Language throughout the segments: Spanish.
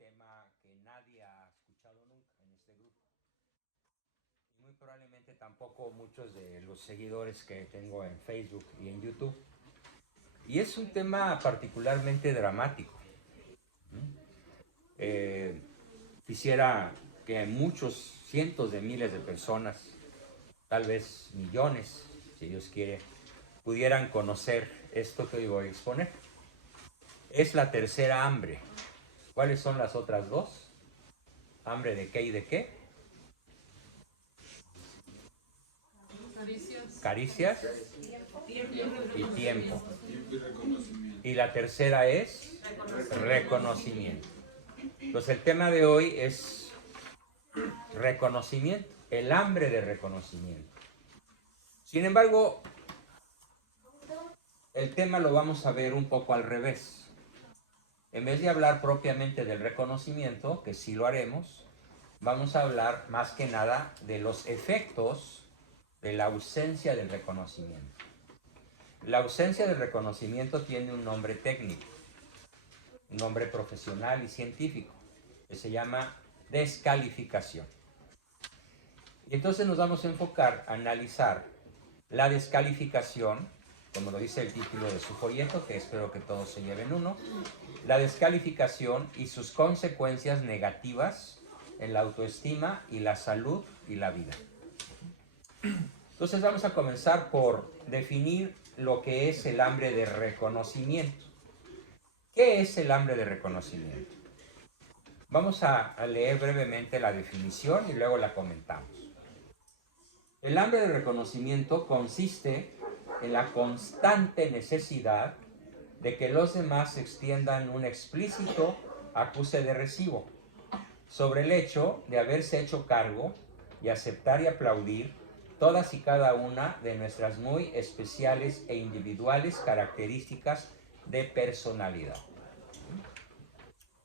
tema que nadie ha escuchado nunca en este grupo. Y muy probablemente tampoco muchos de los seguidores que tengo en Facebook y en YouTube. Y es un tema particularmente dramático. Quisiera que muchos, cientos de miles de personas, tal vez millones, si Dios quiere, pudieran conocer esto que hoy voy a exponer. Es la tercera hambre. ¿Cuáles son las otras dos? ¿Hambre de qué y de qué? Caricias y tiempo. Y la tercera es reconocimiento. Entonces el tema de hoy es reconocimiento, el hambre de reconocimiento. Sin embargo, el tema lo vamos a ver un poco al revés. En vez de hablar propiamente del reconocimiento, que sí lo haremos, vamos a hablar más que nada de los efectos de la ausencia del reconocimiento. La ausencia del reconocimiento tiene un nombre técnico, un nombre profesional y científico, que se llama descalificación. Y entonces nos vamos a enfocar a analizar la descalificación, como lo dice el título de su folleto, que espero que todos se lleven uno, la descalificación y sus consecuencias negativas en la autoestima y la salud y la vida. Entonces vamos a comenzar por definir lo que es el hambre de reconocimiento. ¿Qué es el hambre de reconocimiento? Vamos a leer brevemente la definición y luego la comentamos. El hambre de reconocimiento consiste en la constante necesidad de que los demás extiendan un explícito acuse de recibo sobre el hecho de haberse hecho cargo y aceptar y aplaudir todas y cada una de nuestras muy especiales e individuales características de personalidad.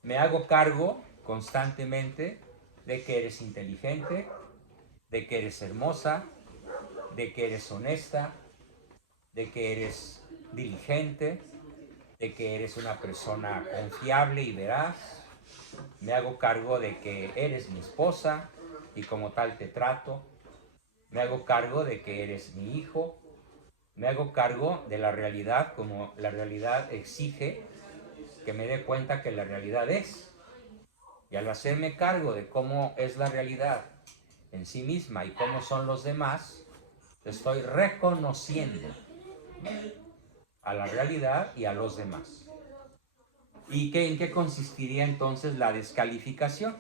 Me hago cargo constantemente de que eres inteligente, de que eres hermosa, de que eres honesta, de que eres diligente, de que eres una persona confiable y veraz. Me hago cargo de que eres mi esposa y como tal te trato. Me hago cargo de que eres mi hijo. Me hago cargo de la realidad como la realidad exige que me dé cuenta que la realidad es. Y al hacerme cargo de cómo es la realidad en sí misma y cómo son los demás, estoy reconociendo a la realidad y a los demás. ¿Y en qué consistiría entonces la descalificación?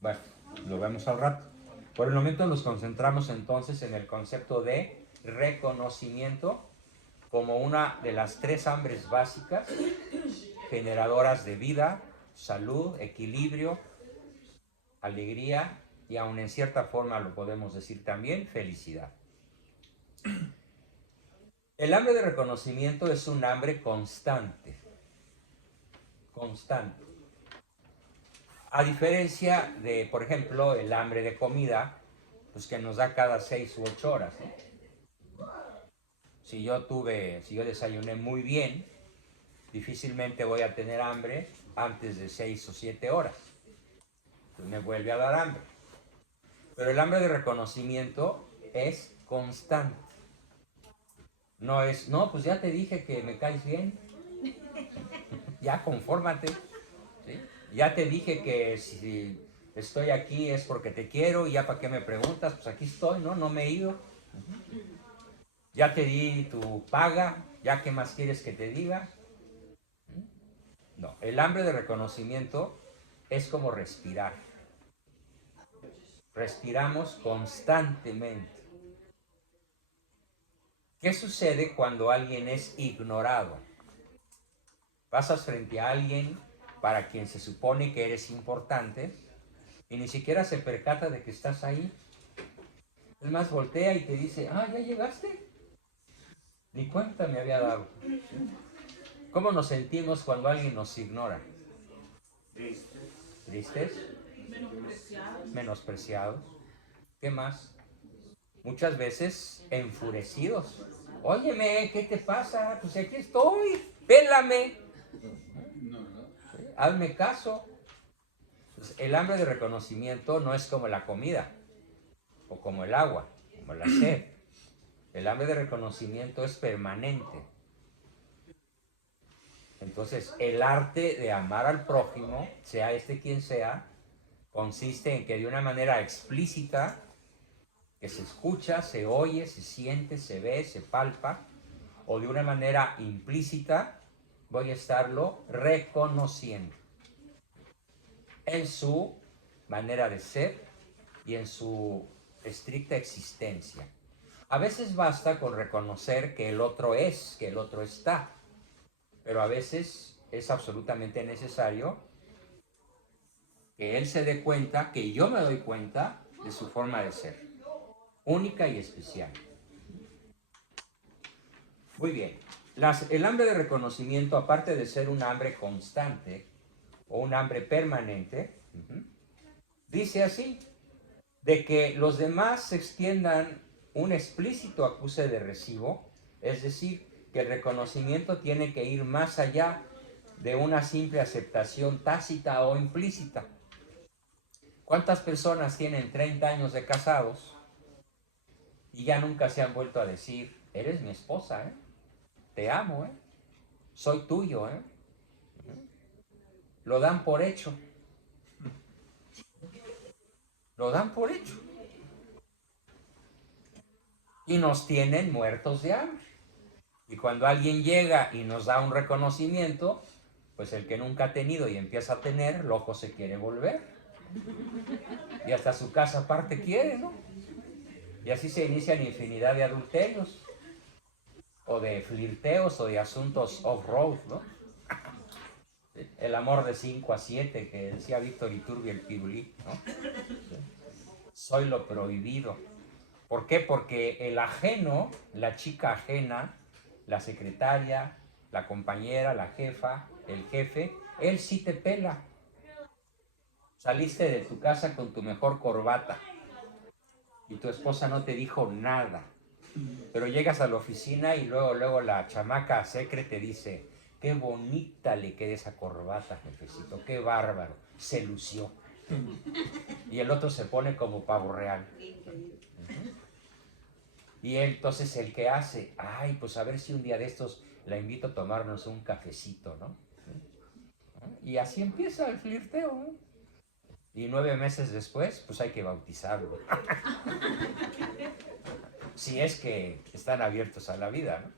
Bueno, lo vemos al rato. Por el momento nos concentramos entonces en el concepto de reconocimiento como una de las tres hambres básicas generadoras de vida, salud, equilibrio, alegría y aún en cierta forma lo podemos decir también felicidad. El hambre de reconocimiento es un hambre constante. Constante. A diferencia de, por ejemplo, el hambre de comida, pues que nos da cada 6 u 8 horas, ¿no? Si yo desayuné muy bien, difícilmente voy a tener hambre antes de 6 o 7 horas. Entonces me vuelve a dar hambre. Pero el hambre de reconocimiento es constante. No es, no, pues ya te dije que me caes bien. Ya confórmate. ¿Sí? Ya te dije que si estoy aquí es porque te quiero y ya para qué me preguntas, pues aquí estoy, ¿no? No me he ido. Ya te di tu paga, ya qué más quieres que te diga. No, el hambre de reconocimiento es como respirar. Respiramos constantemente. ¿Qué sucede cuando alguien es ignorado? Pasas frente a alguien para quien se supone que eres importante y ni siquiera se percata de que estás ahí. Es más, voltea y te dice, ah, ¿ya llegaste? Ni cuenta me había dado. ¿Cómo nos sentimos cuando alguien nos ignora? ¿Tristes? Menospreciados. ¿Qué más? Muchas veces enfurecidos. Óyeme, ¿qué te pasa? Pues aquí estoy, pélame. hazme caso. Entonces, el hambre de reconocimiento no es como la comida, o como el agua, como la sed. El hambre de reconocimiento es permanente. Entonces, el arte de amar al prójimo, sea este quien sea, consiste en que de una manera explícita, que se escucha, se oye, se siente, se ve, se palpa, o de una manera implícita, voy a estarlo reconociendo en su manera de ser y en su estricta existencia. A veces basta con reconocer que el otro es, que el otro está, pero a veces es absolutamente necesario que él se dé cuenta, que yo me doy cuenta de su forma de ser, única y especial. Muy bien. El hambre de reconocimiento, aparte de ser un hambre constante o un hambre permanente, dice así, de que los demás se extiendan un explícito acuse de recibo, es decir, que el reconocimiento tiene que ir más allá de una simple aceptación tácita o implícita. ¿Cuántas personas tienen 30 años de casados y ya nunca se han vuelto a decir, eres mi esposa, te amo, soy tuyo? Lo dan por hecho. Lo dan por hecho. Y nos tienen muertos de hambre. Y cuando alguien llega y nos da un reconocimiento, pues el que nunca ha tenido y empieza a tener, loco se quiere volver. Y hasta su casa aparte quiere, ¿no? Y así se inician infinidad de adulterios, o de flirteos, o de asuntos off-road, ¿no? El amor de 5 a 7 que decía Víctor Iturbi el Pirulí, ¿no? Soy lo prohibido. ¿Por qué? Porque el ajeno, la chica ajena, la secretaria, la compañera, la jefa, el jefe, él sí te pela. Saliste de tu casa con tu mejor corbata y tu esposa no te dijo nada. Pero llegas a la oficina y luego la chamaca secre te dice, qué bonita le queda esa corbata, jefecito, qué bárbaro, se lució. Y el otro se pone como pavo real. Y entonces el que hace, ay, pues a ver si un día de estos la invito a tomarnos un cafecito, ¿no? Y así empieza el flirteo, ¿no? Y 9 meses después, pues hay que bautizarlo. Si es que están abiertos a la vida, ¿no?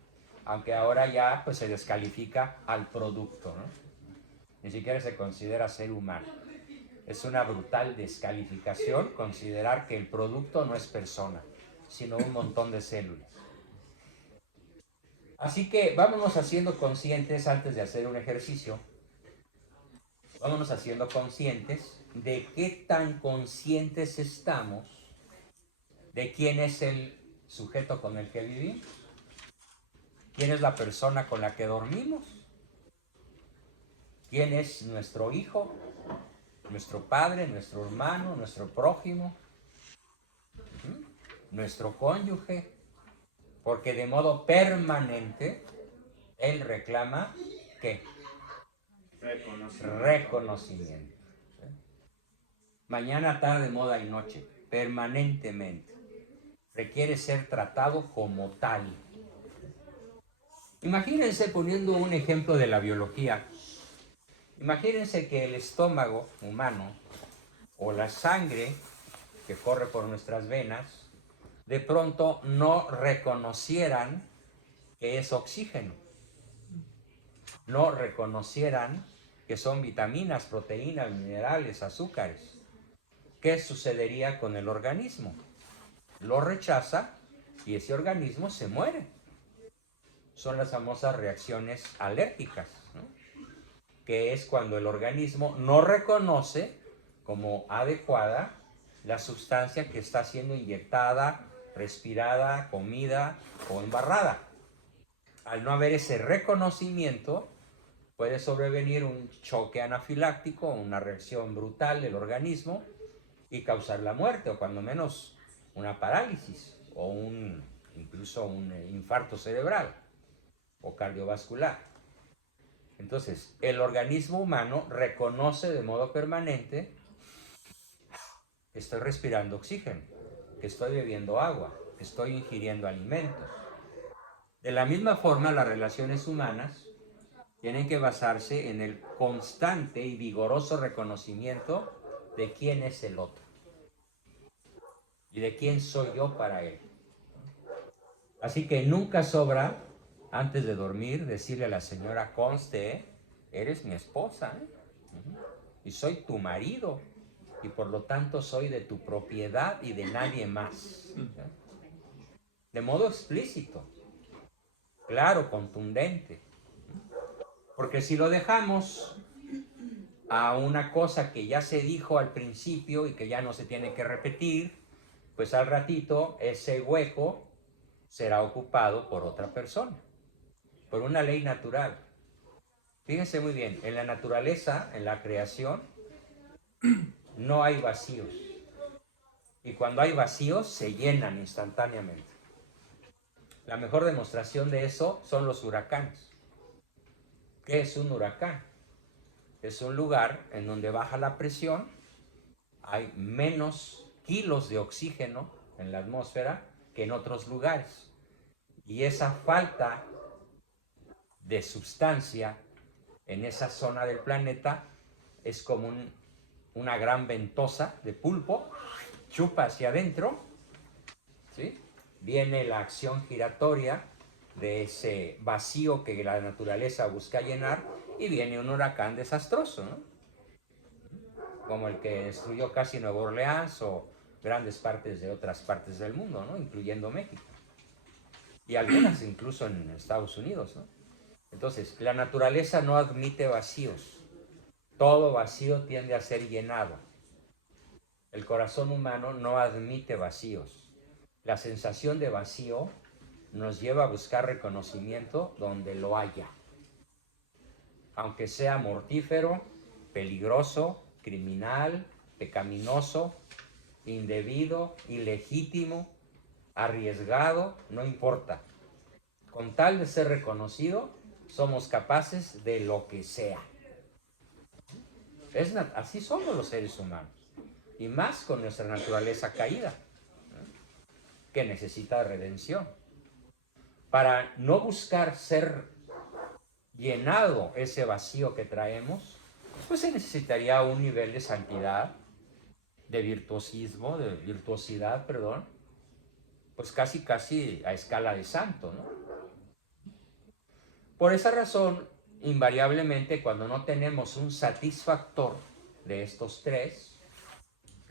Aunque ahora ya pues se descalifica al producto, ¿no? Ni siquiera se considera ser humano. Es una brutal descalificación considerar que el producto no es persona, sino un montón de células. Así que vámonos haciendo conscientes antes de hacer un ejercicio. Vámonos haciendo conscientes de qué tan conscientes estamos de quién es el sujeto con el que vivimos, quién es la persona con la que dormimos, quién es nuestro hijo, nuestro padre, nuestro hermano, nuestro prójimo, nuestro cónyuge, porque de modo permanente él reclama ¿qué? Reconocimiento. Mañana, tarde, moda y noche, permanentemente. Requiere ser tratado como tal. Imagínense, poniendo un ejemplo de la biología, imagínense que el estómago humano o la sangre que corre por nuestras venas de pronto no reconocieran que es oxígeno, no reconocieran que son vitaminas, proteínas, minerales, azúcares. ¿Qué sucedería con el organismo? Lo rechaza y ese organismo se muere. Son las famosas reacciones alérgicas, ¿no? Que es cuando el organismo no reconoce como adecuada la sustancia que está siendo inyectada, respirada, comida o embarrada. Al no haber ese reconocimiento, puede sobrevenir un choque anafiláctico, una reacción brutal del organismo y causar la muerte, o cuando menos una parálisis, o incluso un infarto cerebral o cardiovascular. Entonces, el organismo humano reconoce de modo permanente que estoy respirando oxígeno, que estoy bebiendo agua, que estoy ingiriendo alimentos. De la misma forma, las relaciones humanas tienen que basarse en el constante y vigoroso reconocimiento de quién es el otro y de quién soy yo para él. Así que nunca sobra, antes de dormir, decirle a la señora: conste, eres mi esposa, ¿eh? Y soy tu marido, y por lo tanto soy de tu propiedad y de nadie más. De modo explícito, claro, contundente. Porque si lo dejamos a una cosa que ya se dijo al principio y que ya no se tiene que repetir, pues al ratito ese hueco será ocupado por otra persona, por una ley natural. Fíjense muy bien, en la naturaleza, en la creación, no hay vacíos. Y cuando hay vacíos, se llenan instantáneamente. La mejor demostración de eso son los huracanes. ¿Qué es un huracán? Es un lugar en donde baja la presión, hay menos kilos de oxígeno en la atmósfera que en otros lugares. Y esa falta de sustancia en esa zona del planeta es como una gran ventosa de pulpo, chupa hacia adentro, ¿sí? Viene la acción giratoria de ese vacío que la naturaleza busca llenar y viene un huracán desastroso, ¿no? Como el que destruyó casi Nueva Orleans o grandes partes de otras partes del mundo, ¿no? Incluyendo México. Y algunas incluso en Estados Unidos, ¿no? Entonces, la naturaleza no admite vacíos. Todo vacío tiende a ser llenado. El corazón humano no admite vacíos. La sensación de vacío nos lleva a buscar reconocimiento donde lo haya. Aunque sea mortífero, peligroso, criminal, pecaminoso, indebido, ilegítimo, arriesgado, no importa. Con tal de ser reconocido, somos capaces de lo que sea. Así somos los seres humanos. Y más con nuestra naturaleza caída, que necesita redención. Para no buscar ser llenado ese vacío que traemos, pues se necesitaría un nivel de santidad, de virtuosidad, pues casi a escala de santo, ¿no? Por esa razón, invariablemente, cuando no tenemos un satisfactor de estos tres,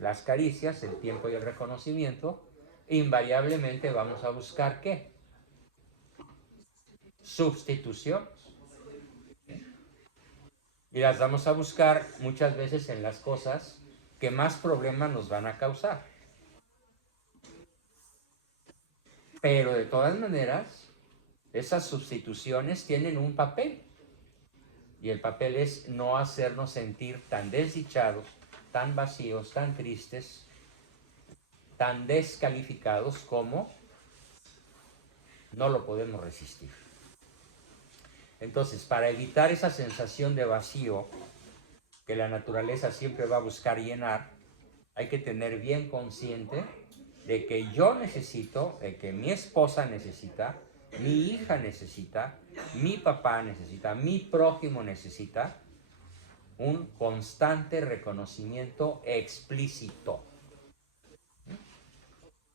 las caricias, el tiempo y el reconocimiento, invariablemente vamos a buscar ¿qué? Sustituciones. Y las vamos a buscar muchas veces en las cosas que más problemas nos van a causar. Pero de todas maneras, esas sustituciones tienen un papel. Y el papel es no hacernos sentir tan desdichados, tan vacíos, tan tristes, tan descalificados como no lo podemos resistir. Entonces, para evitar esa sensación de vacío que la naturaleza siempre va a buscar llenar, hay que tener bien consciente de que yo necesito, de que mi esposa necesita, mi hija necesita, mi papá necesita, mi prójimo necesita un constante reconocimiento explícito.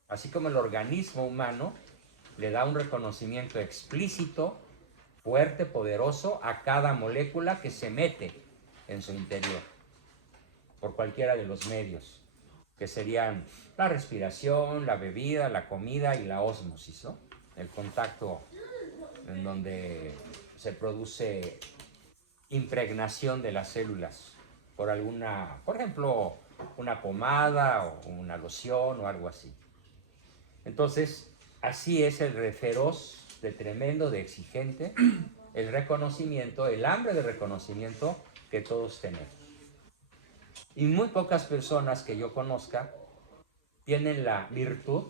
Así como el organismo humano le da un reconocimiento explícito, fuerte, poderoso a cada molécula que se mete en su interior, por cualquiera de los medios, que serían la respiración, la bebida, la comida y la ósmosis, ¿no? El contacto en donde se produce impregnación de las células por por ejemplo, una pomada o una loción o algo así. Entonces, así es el feroz, de tremendo, de exigente, el reconocimiento, el hambre de reconocimiento que todos tenemos. Y muy pocas personas que yo conozca tienen la virtud,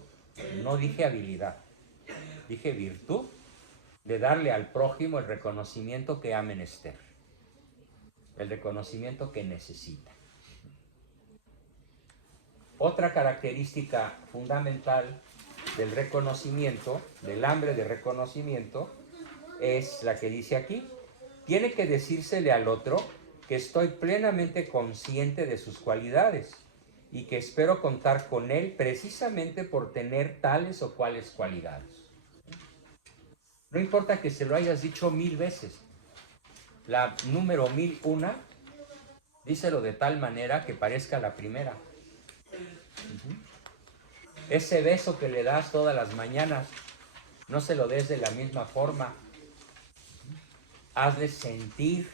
no dije habilidad, dije virtud, de darle al prójimo el reconocimiento que ha menester. el reconocimiento que necesita. Otra característica fundamental del reconocimiento, del hambre de reconocimiento, es la que dice aquí. Tiene que decírsele al otro que estoy plenamente consciente de sus cualidades y que espero contar con él precisamente por tener tales o cuales cualidades. No importa que se lo hayas dicho 1000 veces. La número 1001, díselo de tal manera que parezca la primera. Ese beso que le das todas las mañanas, no se lo des de la misma forma. Hazle sentir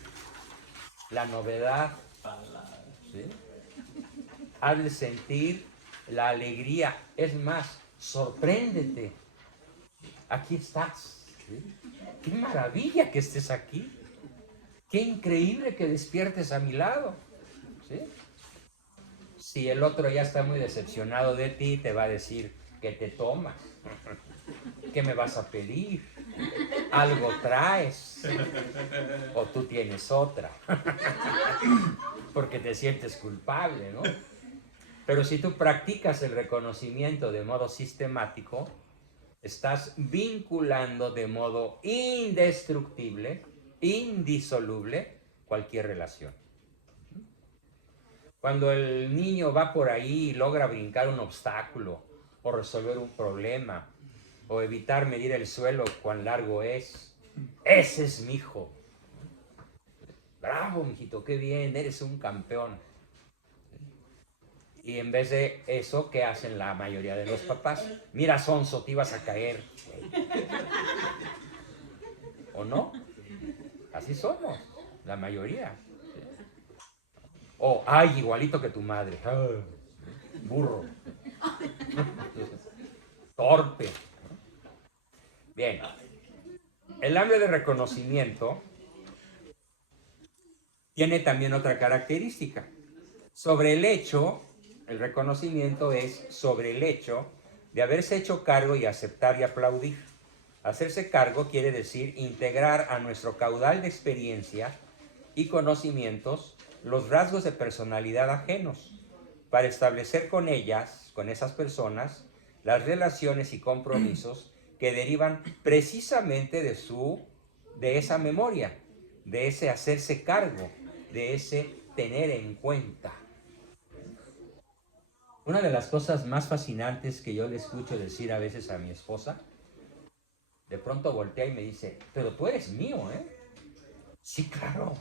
la novedad, ¿sí? Hazle sentir la alegría. Es más, sorpréndete. Aquí estás, ¿sí? ¡Qué maravilla que estés aquí! ¡Qué increíble que despiertes a mi lado! ¿Sí? Si el otro ya está muy decepcionado de ti, te va a decir que te tomas, ¿qué me vas a pedir? Algo traes, o tú tienes otra, porque te sientes culpable, ¿no? Pero si tú practicas el reconocimiento de modo sistemático, estás vinculando de modo indestructible, indisoluble, cualquier relación. Cuando el niño va por ahí y logra brincar un obstáculo, o resolver un problema, o evitar medir el suelo cuán largo es, ese es mi hijo. Bravo, mijito, qué bien, eres un campeón. Y en vez de eso, ¿qué hacen la mayoría de los papás? Mira, sonso, te ibas a caer. ¿O no? Así somos, la mayoría. O, ay, igualito que tu madre. Burro. Torpe. Bien. El hambre de reconocimiento tiene también otra característica. Sobre el hecho, el reconocimiento es sobre el hecho de haberse hecho cargo y aceptar y aplaudir. Hacerse cargo quiere decir integrar a nuestro caudal de experiencia y conocimientos los rasgos de personalidad ajenos para establecer con ellas, con esas personas, las relaciones y compromisos que derivan precisamente de esa memoria, de ese hacerse cargo, de ese tener en cuenta. Una de las cosas más fascinantes que yo le escucho decir a veces a mi esposa, de pronto voltea y me dice, pero tú eres mío, ¿eh? Sí, claro.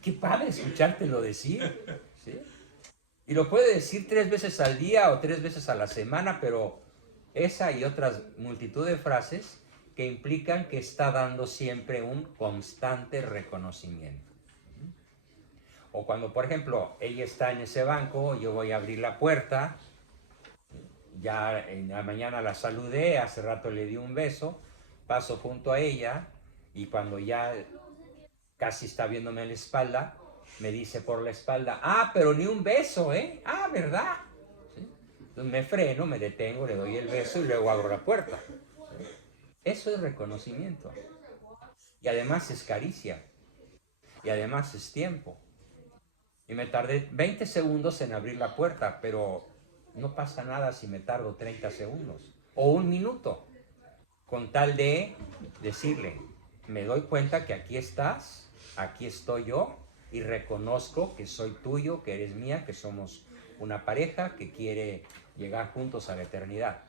Qué padre escuchártelo decir, ¿sí? Y lo puede decir 3 veces al día o 3 veces a la semana, pero esa y otras multitud de frases que implican que está dando siempre un constante reconocimiento. O cuando, por ejemplo, ella está en ese banco, yo voy a abrir la puerta, ya en la mañana la saludé, hace rato le di un beso, paso junto a ella y cuando ya casi está viéndome la espalda, me dice por la espalda, ah, pero ni un beso, ¿eh? Ah, ¿verdad? ¿Sí? Entonces me freno, me detengo, le doy el beso y luego abro la puerta. ¿Sí? Eso es reconocimiento. Y además es caricia. Y además es tiempo. Y me tardé 20 segundos en abrir la puerta, pero no pasa nada si me tardo 30 segundos. O 1 minuto. Con tal de decirle, me doy cuenta que aquí estás, aquí estoy yo, y reconozco que soy tuyo, que eres mía, que somos una pareja que quiere llegar juntos a la eternidad.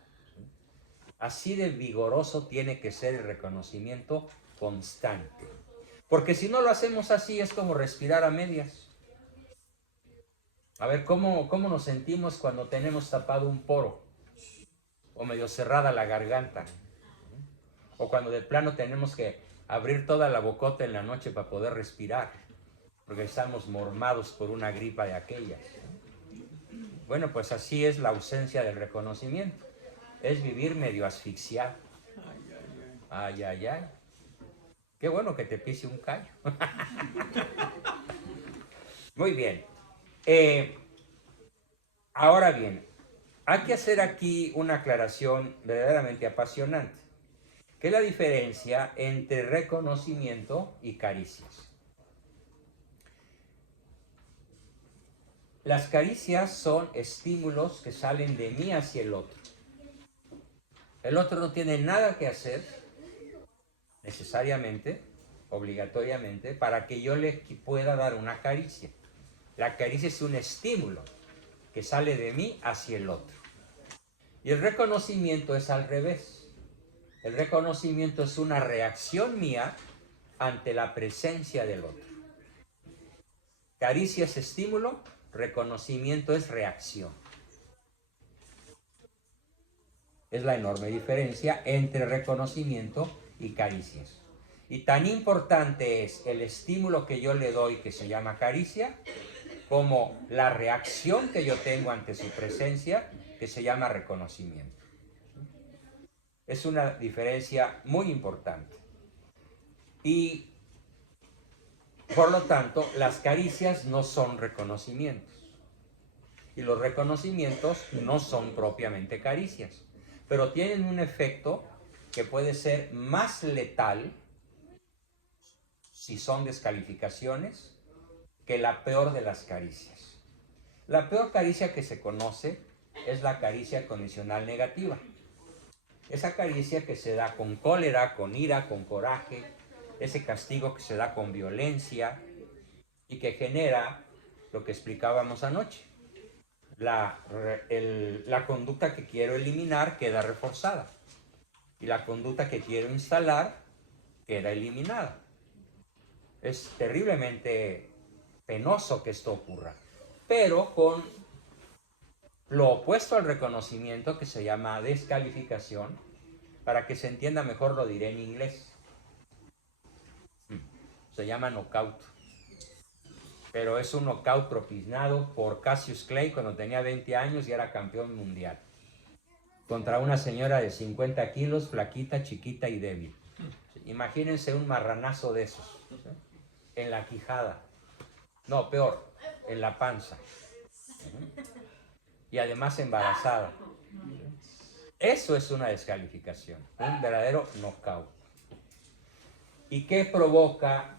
Así de vigoroso tiene que ser el reconocimiento constante. Porque si no lo hacemos así es como respirar a medias. A ver, ¿cómo nos sentimos cuando tenemos tapado un poro? O medio cerrada la garganta. O cuando de plano tenemos que abrir toda la bocota en la noche para poder respirar. Porque estamos mormados por una gripa de aquellas. Bueno, pues así es la ausencia del reconocimiento. Es vivir medio asfixiado. Ay, ay, ay. Qué bueno que te pise un callo. Muy bien. Ahora bien, hay que hacer aquí una aclaración verdaderamente apasionante. ¿Qué es la diferencia entre reconocimiento y caricias? Las caricias son estímulos que salen de mí hacia el otro. El otro no tiene nada que hacer, necesariamente, obligatoriamente, para que yo le pueda dar una caricia. La caricia es un estímulo que sale de mí hacia el otro. Y el reconocimiento es al revés. El reconocimiento es una reacción mía ante la presencia del otro. Caricia es estímulo, reconocimiento es reacción. Es la enorme diferencia entre reconocimiento y caricias. Y tan importante es el estímulo que yo le doy, que se llama caricia, como la reacción que yo tengo ante su presencia, que se llama reconocimiento. Es una diferencia muy importante. Y por lo tanto, las caricias no son reconocimientos. Y los reconocimientos no son propiamente caricias. Pero tienen un efecto que puede ser más letal si son descalificaciones que la peor de las caricias. La peor caricia que se conoce es la caricia condicional negativa. Esa caricia que se da con cólera, con ira, con coraje, ese castigo que se da con violencia y que genera lo que explicábamos anoche. La conducta que quiero eliminar queda reforzada y la conducta que quiero instalar queda eliminada. Es terriblemente penoso que esto ocurra, pero con lo opuesto al reconocimiento, que se llama descalificación. Para que se entienda mejor lo diré en inglés. Se llama knockout. Pero es un knockout propiciado por Cassius Clay cuando tenía 20 años y era campeón mundial. Contra una señora de 50 kilos, flaquita, chiquita y débil. Imagínense un marranazo de esos. En la quijada. No, peor, en la panza. Y además embarazada. Eso es una descalificación, un verdadero knockout. ¿Y qué provoca?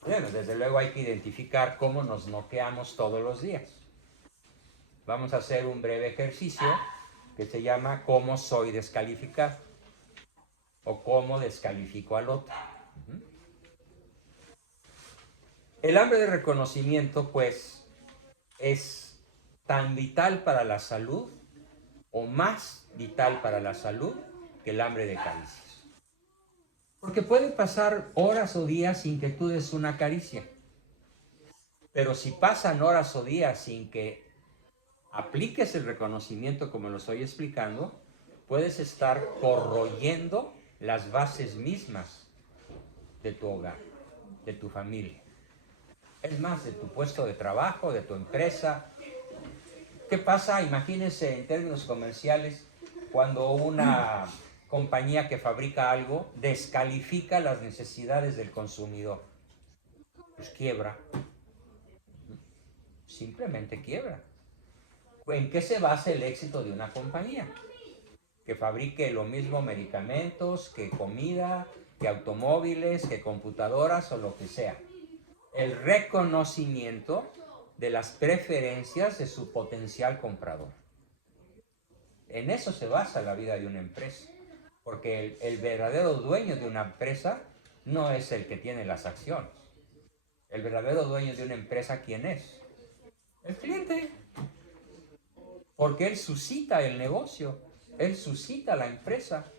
Bueno, desde luego hay que identificar cómo nos noqueamos todos los días. Vamos a hacer un breve ejercicio que se llama ¿cómo soy descalificado? O ¿cómo descalifico al otro? El hambre de reconocimiento, pues, es tan vital para la salud o más vital para la salud que el hambre de caricias. Porque puede pasar horas o días sin que tú des una caricia. Pero si pasan horas o días sin que apliques el reconocimiento como lo estoy explicando, puedes estar corroyendo las bases mismas de tu hogar, de tu familia. Es más, de tu puesto de trabajo, de tu empresa. ¿Qué pasa? Imagínense en términos comerciales cuando una compañía que fabrica algo descalifica las necesidades del consumidor. Pues quiebra. Simplemente quiebra. ¿En qué se basa el éxito de una compañía? Que fabrique lo mismo medicamentos, que comida, que automóviles, que computadoras o lo que sea. El reconocimiento de las preferencias de su potencial comprador. En eso se basa la vida de una empresa, porque el verdadero dueño de una empresa no es el que tiene las acciones. El verdadero dueño de una empresa, ¿quién es? El cliente. Porque él suscita el negocio, él suscita la empresa.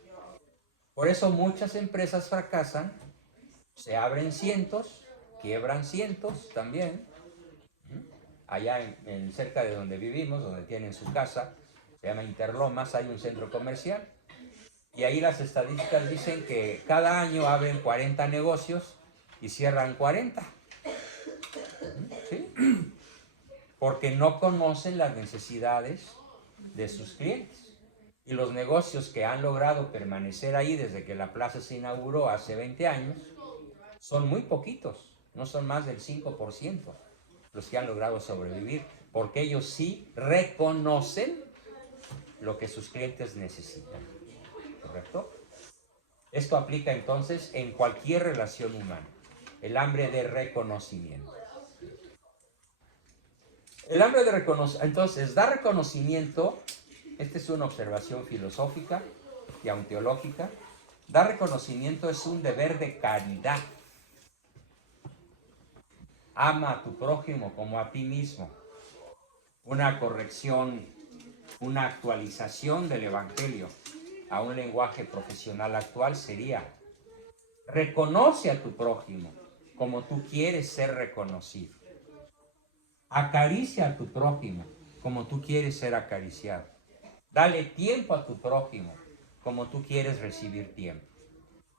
Por eso muchas empresas fracasan, se abren cientos, quiebran cientos también. Allá en cerca de donde vivimos, donde tienen su casa, se llama Interlomas, hay un centro comercial. Y ahí las estadísticas dicen que cada año abren 40 negocios y cierran 40. ¿Sí? Porque no conocen las necesidades de sus clientes. Y los negocios que han logrado permanecer ahí desde que la plaza se inauguró hace 20 años son muy poquitos, no son más del 5% los que han logrado sobrevivir, porque ellos sí reconocen lo que sus clientes necesitan. ¿Correcto? Esto aplica entonces en cualquier relación humana, el hambre de reconocimiento. El hambre de reconocimiento, entonces, dar reconocimiento, esta es una observación filosófica y aun teológica, dar reconocimiento es un deber de caridad. Ama a tu prójimo como a ti mismo. Una corrección, una actualización del Evangelio a un lenguaje profesional actual sería: reconoce a tu prójimo como tú quieres ser reconocido. Acaricia a tu prójimo como tú quieres ser acariciado. Dale tiempo a tu prójimo como tú quieres recibir tiempo.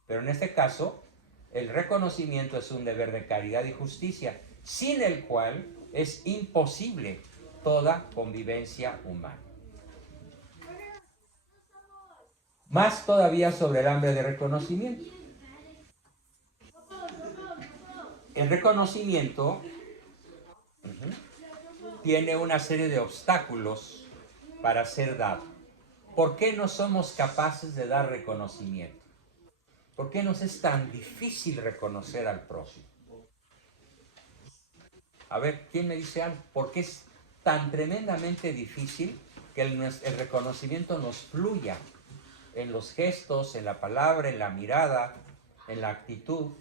Pero en este caso, el reconocimiento es un deber de caridad y justicia, sin el cual es imposible toda convivencia humana. Más todavía sobre el hambre de reconocimiento. El reconocimiento tiene una serie de obstáculos para ser dado. ¿Por qué no somos capaces de dar reconocimiento? ¿Por qué nos es tan difícil reconocer al próximo? A ver, ¿quién me dice algo? ¿Por qué es tan tremendamente difícil que el reconocimiento nos fluya en los gestos, en la palabra, en la mirada, en la actitud?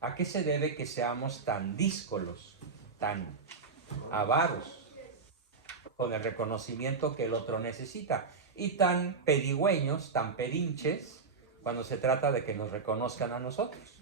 ¿A qué se debe que seamos tan díscolos, tan avaros con el reconocimiento que el otro necesita y tan pedigüeños, tan pedinches cuando se trata de que nos reconozcan a nosotros?